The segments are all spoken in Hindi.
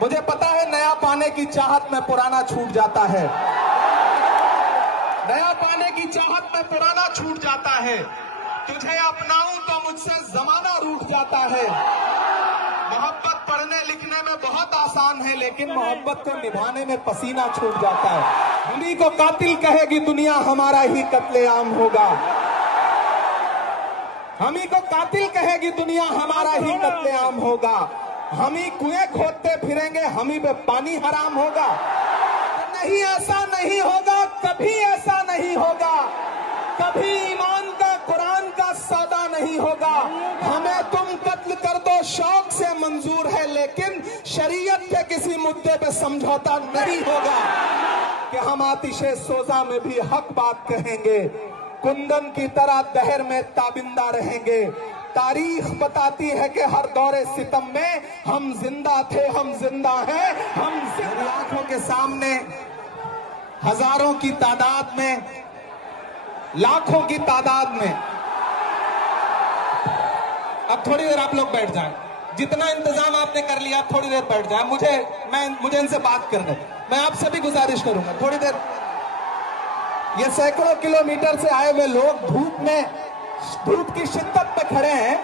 मुझे पता है नया पाने की चाहत में पुराना छूट जाता है, नया पाने की चाहत में पुराना छूट जाता है। तुझे अपनाऊं तो मुझसे जमाना रूठ जाता है। मोहब्बत पढ़ने लिखने में बहुत आसान है, लेकिन मोहब्बत को निभाने में पसीना छूट जाता है। उन्हीं को कातिल कहेगी दुनिया, हमारा ही कत्लेआम होगा। हम ही को कातिल कहेगी दुनिया, हमारा ही कत्लेआम होगा। हम ही कुएं खोदते फिरेंगे, हम ही पे पानी हराम होगा। नहीं, ऐसा नहीं होगा, कभी ऐसा नहीं होगा। कभी ईमान का कुरान का सौदा नहीं होगा। हमें तुम कत्ल कर दो शौक से मंजूर है, लेकिन शरीयत के किसी मुद्दे पे समझौता नहीं होगा कि हम आतिशे सोजा में भी हक बात कहेंगे, कुंदन की तरह दहर में ताबिंदा रहेंगे। तारीख बताती है कि हर दौरे सितम में हम जिंदा थे, हम जिंदा हैं, हम जिंदा। आंखों के सामने हजारों की तादाद में, लाखों की तादाद में। अब थोड़ी देर आप लोग बैठ जाएं, जितना इंतजाम आपने कर लिया थोड़ी देर बैठ जाएं। मुझे इनसे बात करने, मैं आपसे भी गुजारिश करूंगा थोड़ी देर। ये सैकड़ों किलोमीटर से आए हुए लोग धूप की शिद्दत पे खड़े हैं,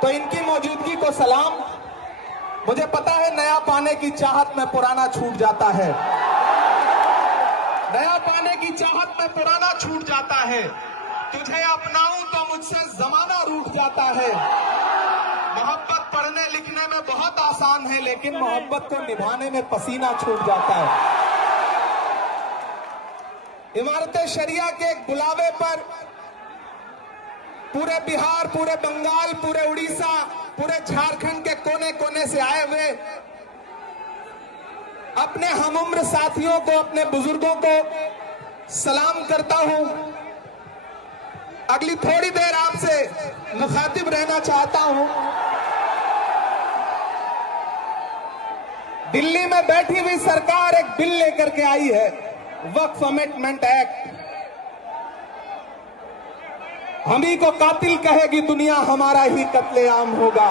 तो इनकी मौजूदगी को सलाम। मुझे पता है नया पाने की चाहत में पुराना छूट जाता है, नया पाने की चाहत में पुराना छूट जाता है। तुझे अपनाऊं तो मुझसे जमाना रूठ जाता है। मोहब्बत पढ़ने लिखने में बहुत आसान है, लेकिन मोहब्बत को निभाने में पसीना छूट जाता है। इमारत शरिया के एक बुलावे पर पूरे बिहार, पूरे बंगाल, पूरे उड़ीसा, पूरे झारखंड के कोने कोने से आए हुए अपने हमउम्र साथियों को, अपने बुजुर्गों को सलाम करता हूं। अगली थोड़ी देर आपसे मुखातिब रहना चाहता हूं। दिल्ली में बैठी हुई सरकार एक बिल लेकर के आई है, वक्फ अमेंडमेंट एक्ट। हम ही को कातिल कहेगी दुनिया, हमारा ही कत्लेआम होगा।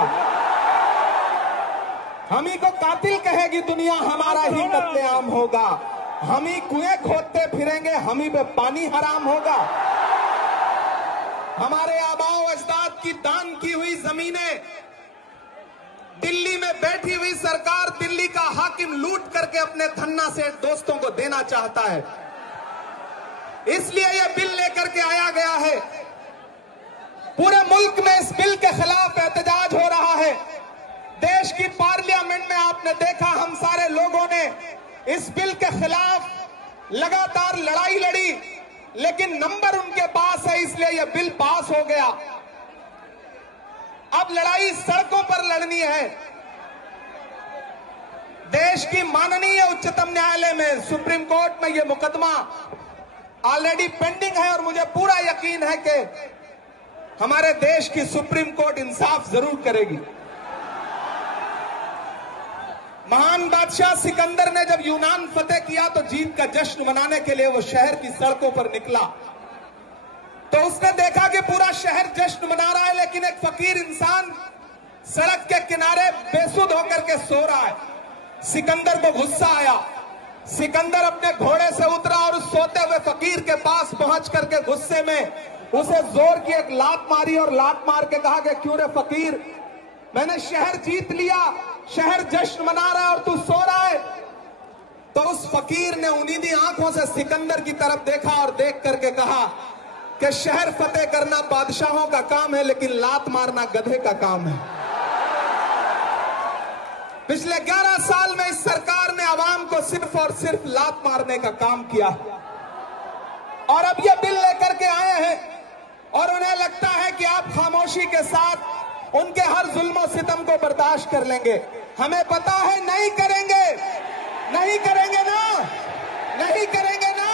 हम ही को कातिल कहेगी दुनिया, हमारा ही कत्लेआम होगा। हम ही कुएं खोदते फिरेंगे, हम ही पे पानी हराम होगा। हमारे आबाओ अजदाद की दान की हुई जमीनें दिल्ली में बैठी हुई सरकार, दिल्ली का हाकिम लूट करके अपने धन्ना से दोस्तों को देना चाहता है। इसलिए यह बिल लेकर के आया गया है। पूरे मुल्क में इस बिल के खिलाफ एहतजाज हो रहा है। देश की पार्लियामेंट में आपने देखा, हम सारे लोगों ने इस बिल के खिलाफ लगातार लड़ाई लड़ी, लेकिन नंबर उनके पास है, इसलिए यह बिल पास हो गया। अब लड़ाई सड़कों पर लड़नी है। देश की माननीय उच्चतम न्यायालय में, सुप्रीम कोर्ट में यह मुकदमा ऑलरेडी पेंडिंग है, और मुझे पूरा यकीन है कि हमारे देश की सुप्रीम कोर्ट इंसाफ जरूर करेगी। महान बादशाह सिकंदर ने जब यूनान फतेह किया तो जीत का जश्न मनाने के लिए वो शहर की सड़कों पर निकला, तो उसने देखा कि पूरा शहर जश्न मना रहा है, लेकिन एक फकीर इंसान सड़क के किनारे बेसुध होकर के सो रहा है। सिकंदर को गुस्सा आया। सिकंदर अपने घोड़े से उतरा और उस सोते हुए फकीर के पास पहुंच करके गुस्से में उसे जोर की एक लात मारी, और लात मार के कहा कि क्यों रे फकीर, मैंने शहर जीत लिया, शहर जश्न मना रहा है और तू सो रहा है। तो उस फकीर ने उन्नीदी आंखों से सिकंदर की तरफ देखा और देख करके कहा कि शहर फतेह करना बादशाहों का काम है, लेकिन लात मारना गधे का काम है। पिछले 11 साल में इस सरकार ने आवाम को सिर्फ और सिर्फ लात मारने का काम किया, और अब ये बिल लेकर के आए हैं और उन्हें लगता है कि आप खामोशी के साथ उनके हर जुल्म और सितम को बर्दाश्त कर लेंगे। हमें पता है नहीं करेंगे, नहीं करेंगे ना, नहीं करेंगे ना।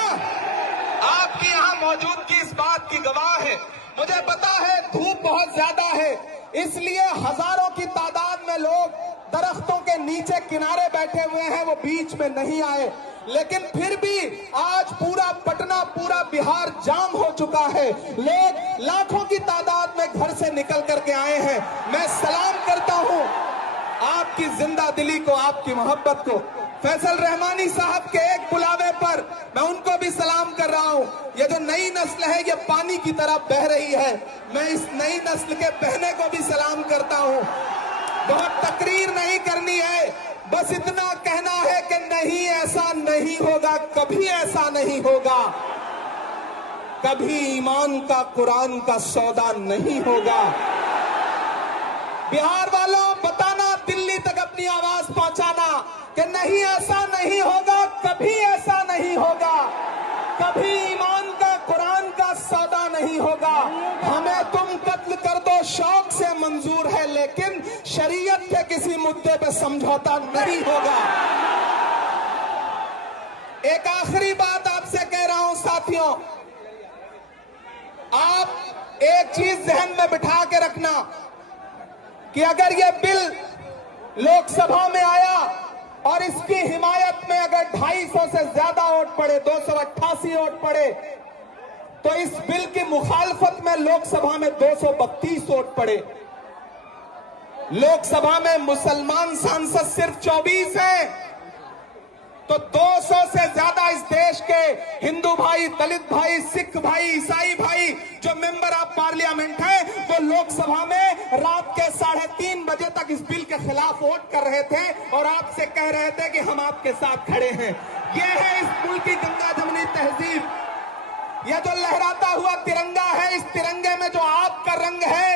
आपकी यहां मौजूदगी इस बात की गवाह है। मुझे पता है धूप बहुत ज्यादा है, इसलिए हजारों की तादाद में लोग दरख्तों के नीचे किनारे बैठे हुए हैं, वो बीच में नहीं आए। लेकिन फिर भी आज पूरा पटना, पूरा बिहार जाम हो चुका है। लोग लाखों की तादाद में घर से निकल करके आए हैं। मैं सलाम करता हूं आपकी जिंदा दिली को, आपकी मोहब्बत को। फैसल रहमानी साहब के एक बुलावे पर मैं उनको भी सलाम कर रहा हूं। ये जो नई नस्ल है ये पानी की तरह बह रही है, मैं इस नई नस्ल के बहने को भी सलाम करता हूं। बहुत तकरीर नहीं करनी है, बस इतना कहना है कि नहीं, ऐसा नहीं होगा, कभी ऐसा नहीं होगा, कभी ईमान का कुरान का सौदा नहीं होगा। बिहार वालों, बताना, दिल्ली तक अपनी आवाज पहुंचाना कि नहीं, ऐसा नहीं होगा, कभी ऐसा नहीं होगा, कभी ईमान का कुरान का सौदा नहीं होगा। हमें तुम कत्ल कर दो शौक से मंजूर है, लेकिन शरीयत के किसी मुद्दे पे समझौता नहीं होगा। एक आखिरी बात आपसे कह रहा हूं साथियों, आप एक चीज जहन में बिठा के रखना कि अगर ये बिल लोकसभा में आया और इसकी हिमायत में अगर 250 से ज्यादा वोट पड़े, 288 वोट पड़े, तो इस बिल की मुखालफत में लोकसभा में 232 वोट पड़े। लोकसभा में मुसलमान सांसद सिर्फ 24 हैं, तो 200 से ज्यादा इस देश के हिंदू भाई, दलित भाई, सिख भाई, ईसाई भाई जो मेंबर ऑफ पार्लियामेंट हैं, वो लोकसभा में रात के 3:30 बजे तक इस बिल के खिलाफ वोट कर रहे थे और आपसे कह रहे थे कि हम आपके साथ खड़े हैं। ये है इस मुल्क की गंगा जमुनी तहजीब। यह जो लहराता हुआ तिरंगा है, इस तिरंगे में जो आपका रंग है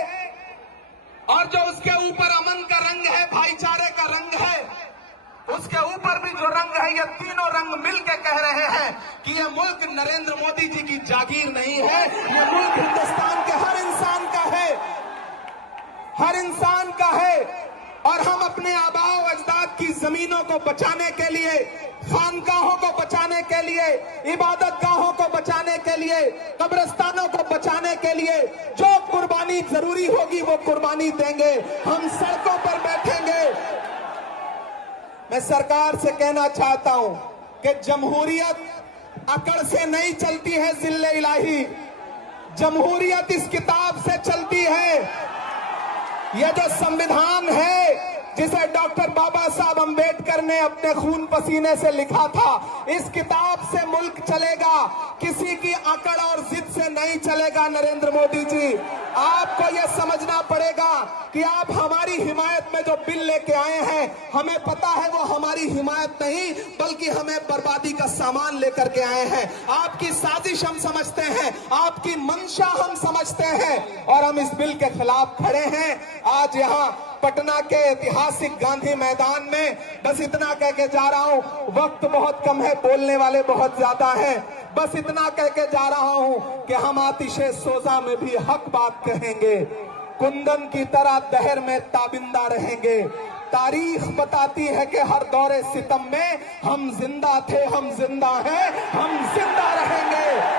और जो उसके ऊपर अमन का रंग है, भाईचारे का रंग है, उसके ऊपर भी जो रंग है, ये तीनों रंग मिलकर कह रहे हैं कि ये मुल्क नरेंद्र मोदी जी की जागीर नहीं है, ये मुल्क हिंदुस्तान के हर इंसान का है, हर इंसान का है। और हम अपने आबाओ अजदाद की जमीनों को बचाने के लिए, खानकाहों को बचाने के लिए, इबादत गाहों को बचाने के लिए, कब्रिस्तानों को बचाने के लिए जो कुर्बानी जरूरी होगी वो कुर्बानी देंगे। हम सड़कों पर बैठेंगे। मैं सरकार से कहना चाहता हूं कि जमहूरियत अकड़ से नहीं चलती है जिल्ले इलाही, जमहूरियत इस किताब से चलती है। यह जो संविधान है जिसे डॉक्टर बाबा साहब अंबेडकर ने अपने खून पसीने से लिखा था, इस किताब से मुल्क चलेगा, किसी की अकड़ और जिद से नहीं चलेगा। नरेंद्र मोदी जी, आपको यह समझना पड़ेगा कि आप हमारी हिमायत में जो बिल लेके आए हैं, हमें पता है वो हमारी हिमायत नहीं बल्कि हमें बर्बादी का सामान लेकर के आए हैं। आपकी साजिश हम समझते हैं, आपकी मंशा हम समझते हैं और हम इस बिल के खिलाफ खड़े हैं। आज यहाँ पटना के ऐतिहासिक गांधी मैदान में बस इतना कह के जा रहा हूं, वक्त बहुत कम है, बोलने वाले बहुत ज्यादा हैं। बस इतना कह के जा रहा हूं कि हम आतिशे सोजा में भी हक बात कहेंगे, कुंदन की तरह दहर में ताबिंदा रहेंगे। तारीख बताती है कि हर दौरे सितम में हम जिंदा थे, हम जिंदा हैं, हम जिंदा रहेंगे।